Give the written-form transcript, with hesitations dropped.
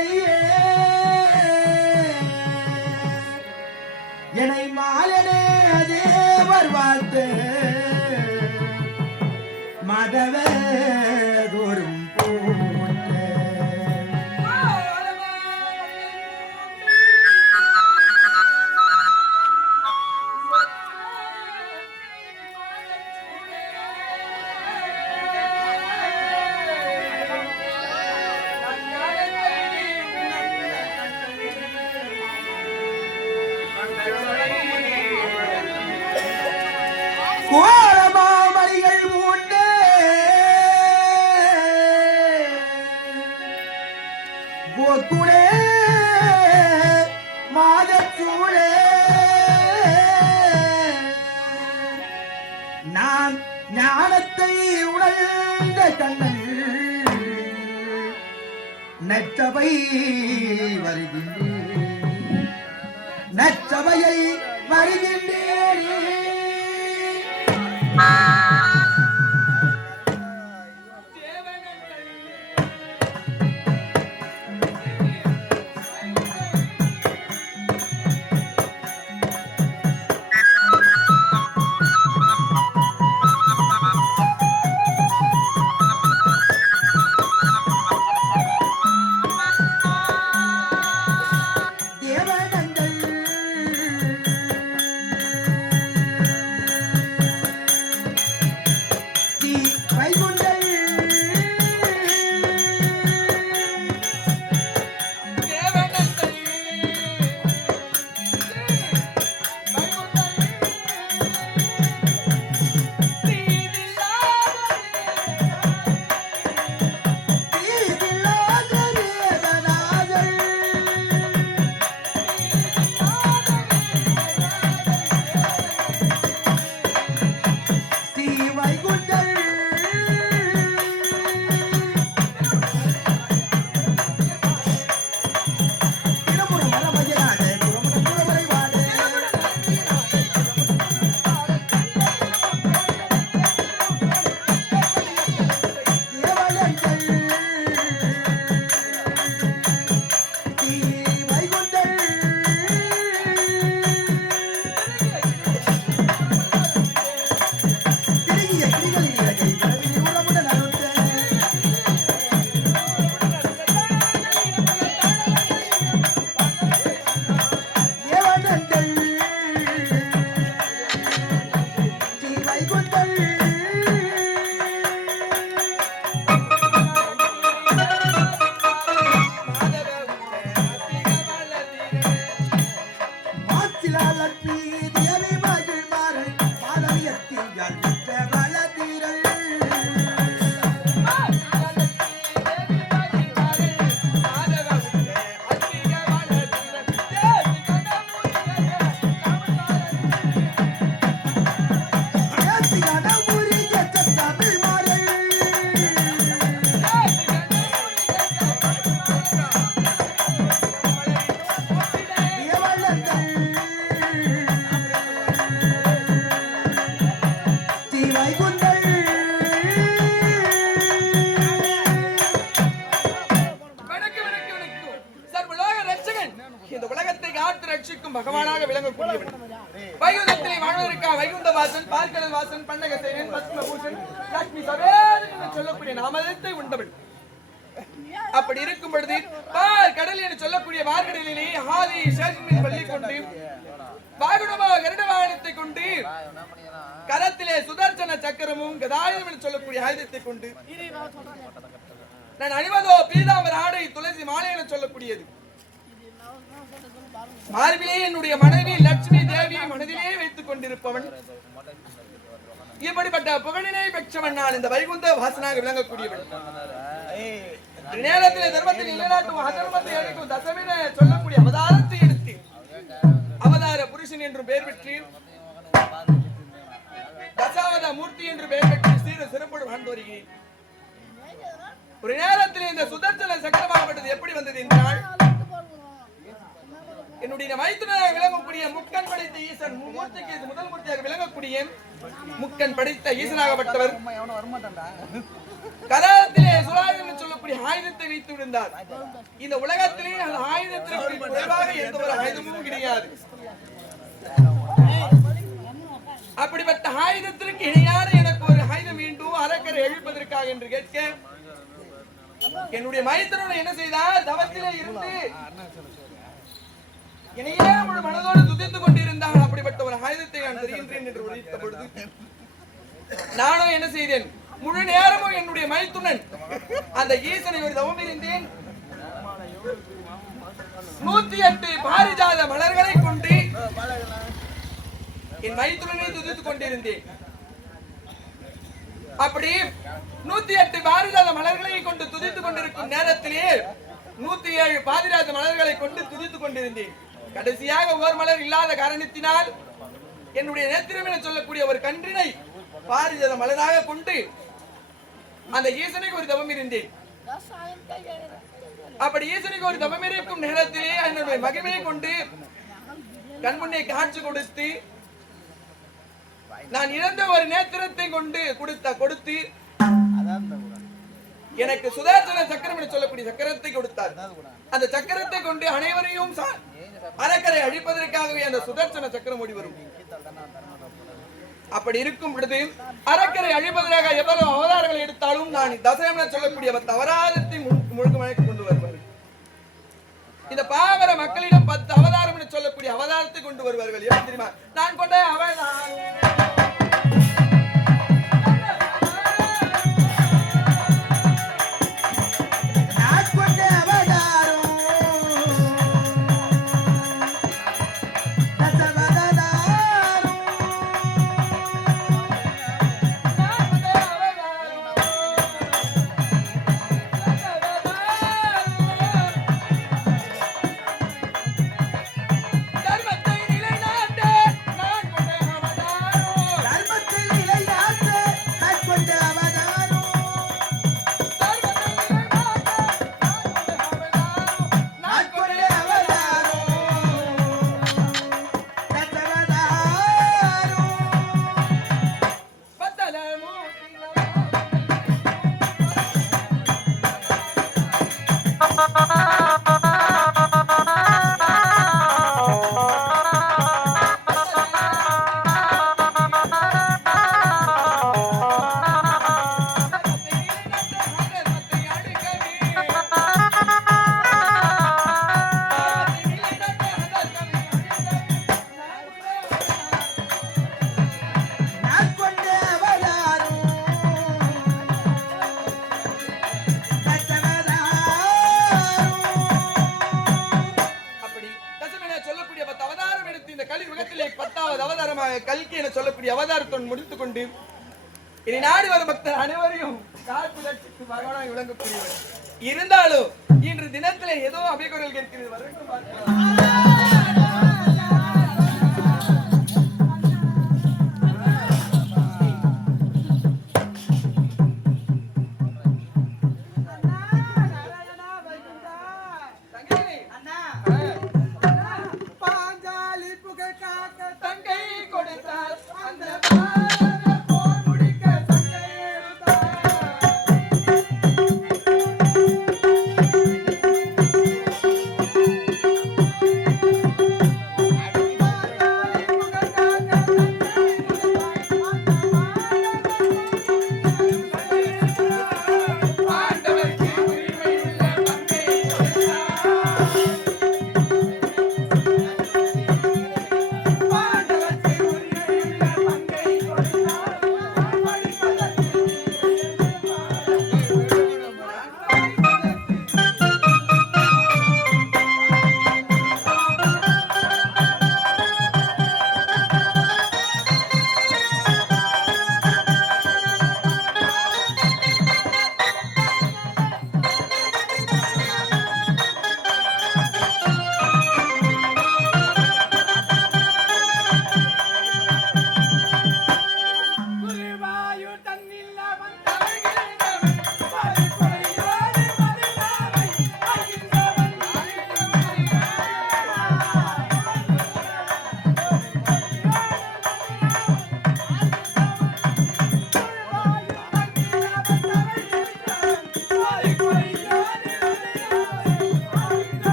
மாலையே என்னை மாலனே தேவர் வாழ்த்து மதவே தோறும் கோரமாமணிகள் உண்டு போக்குடே மாதச்சூழே நான் ஞானத்தை உணர்ந்த கண்ணன் நற்றவை வருகின்றேன் நற்றவையை வருகின்றேன் பகவானாக விளங்கக்கூடியவன் வைகுந்தத்திலே வாழ்வதற்காக வைகுந்த வாசன் பார்க்கடல் வாசன் பண்டகசேனன் பத்மபூஷன் லட்சுமி சவேதன் என்று சொல்லக்கூடிய நாமத்தை உண்டவன். அப்படி இருக்கும் பொழுது பால் கடல் என்று சொல்லக்கூடிய வார்கடலிலே ஆதி சேஷன் பள்ளி கொண்டு வாகுடமாக கருட வாகனத்தை கொண்டு கரத்திலே சுதர்சன சக்கரமும் கதாயுதம் என்று சொல்லக்கூடிய ஆயுதத்தை கொண்டு நான் அணிவதோ பீதாம்பர ஆடை துளசி மாலை என சொல்லக்கூடியது. மார்பிலே என்னுடைய மனைவி லட்சுமி தேவியை மனதிலே வைத்துக் கொண்டிருப்பவன். இப்படிப்பட்ட புகழினை பெற்றவன் நான் இந்த வைகுந்த வாசனாக விளங்கக்கூடியவன். நேரத்தில் தர்மத்தில் நிலைநாட்டும் அதர்மத்தை அளிக்கும் தசமின சொல்லக்கூடிய அவதாரத்தை எடுத்து அவதார புருஷன் என்று பெயர் பெற்று தசாவத மூர்த்தி என்று பெயர் பெற்று சீர சிறப்போடு வாழ்ந்து வருகிறேன். ஒரு நேரத்தில் இந்த சுதர்சன சக்கரமாகப்பட்டது எப்படி வந்தது என்றால் என்னுடைய மைத்துனராக விளங்கக்கூடிய முக்கன் படைத்த ஈசன் மூர்த்திக்கு முதல் மூர்த்தியாக விளங்கக்கூடிய முக்கன் படைத்த ஈசனாகப்பட்டவர் கராத்திலே சுராயுதம் சொல்ல சொல்லக்கூடிய ஆயுதத்தை வைத்து விழுந்தார். இந்த உலகத்திலே அந்த ஆயுதத்திற்கு குறைவாக எந்த ஒரு ஆயுதமும் கிடையாது. அப்படிப்பட்ட ஆயுதத்திற்கு இணையான எனக்கு ஒரு ஆயுதம் வேண்டும் அரக்கரை எழுப்பதற்காக என்று கேட்க என்னுடைய மைத்தனோட என்ன செய்தார்? தவத்திலே இருந்து இணையே முழு மனதோடு துதித்துக் கொண்டிருந்தால் அப்படிப்பட்ட ஒரு ஆயுதத்தை நான் தெரிகின்றேன் என்று உரைத்த பொழுது நானும் என்ன செய்தேன்? முழு நேரமும் என்னுடைய மைத்துனன் அந்த ஈசனை ஒரு தவம் இருந்தேன். 108 பாரிஜாத மலர்களை கொண்டு என் மைத்துனனை துதித்துக் கொண்டிருந்தேன். அப்படி 108 பாரிஜாத மலர்களை கொண்டு துதித்துக் கொண்டிருக்கும் நேரத்திலே 107 பாரிஜாத மலர்களை கொண்டு துதித்துக் கொண்டிருந்தேன். கடைசியாக ஒரு மலர் இல்லாத காரணத்தினால் என்னுடைய நேத்திரம் என சொல்லக்கூடிய ஒரு கன்றினை பாரிஜாத மலராக கொண்டு அந்த ஈசனுக்கு ஒரு தவம் இருந்தேன். அப்படி ஈசனுக்கு ஒரு தவம் இருக்கும் நேரத்திலே என்னுடைய மகிமையை கொண்டு கண்முன்னே காட்சி கொடுத்து நான் இழந்த ஒரு நேத்திரத்தை கொண்டு கொடுத்து எனக்கு சுதர்சன சக்கரம் என்று சொல்லக்கூடிய சக்கரத்தை கொடுத்தார். அந்த சக்கரத்தை கொண்டு அனைவரையும் அரக்கரை அழிப்பதற்காகவே அந்த சுதர்சன சக்கரம் ஓடி வரும். அப்படி இருக்கும் பொழுது அரக்கரை அழிப்பதற்காக எவ்வளவு அவதாரங்களை எடுத்தாலும் நான் தசரம் என சொல்லக்கூடிய அவதாரத்தை முழுக்க கொண்டு வருவார். இந்த பாவர மக்களிடம் 10 அவதாரம் என்று சொல்லக்கூடிய அவதாரத்தை கொண்டு வருவார்கள். எப்படி தெரியுமா? நான் கொண்ட அவதாரம் கல்கி என சொல்லக்கூடிய அவதாரத்துடன் முடித்துக் கொண்டு இனி நாடு வரும் பக்தர் அனைவரையும் காத்து ரட்சித்து பகவானாக விளங்கக்கூடியவர். இருந்தாலும் இன்று தினத்திலே ஏதோ அபிகுரல் கேட்கிறது.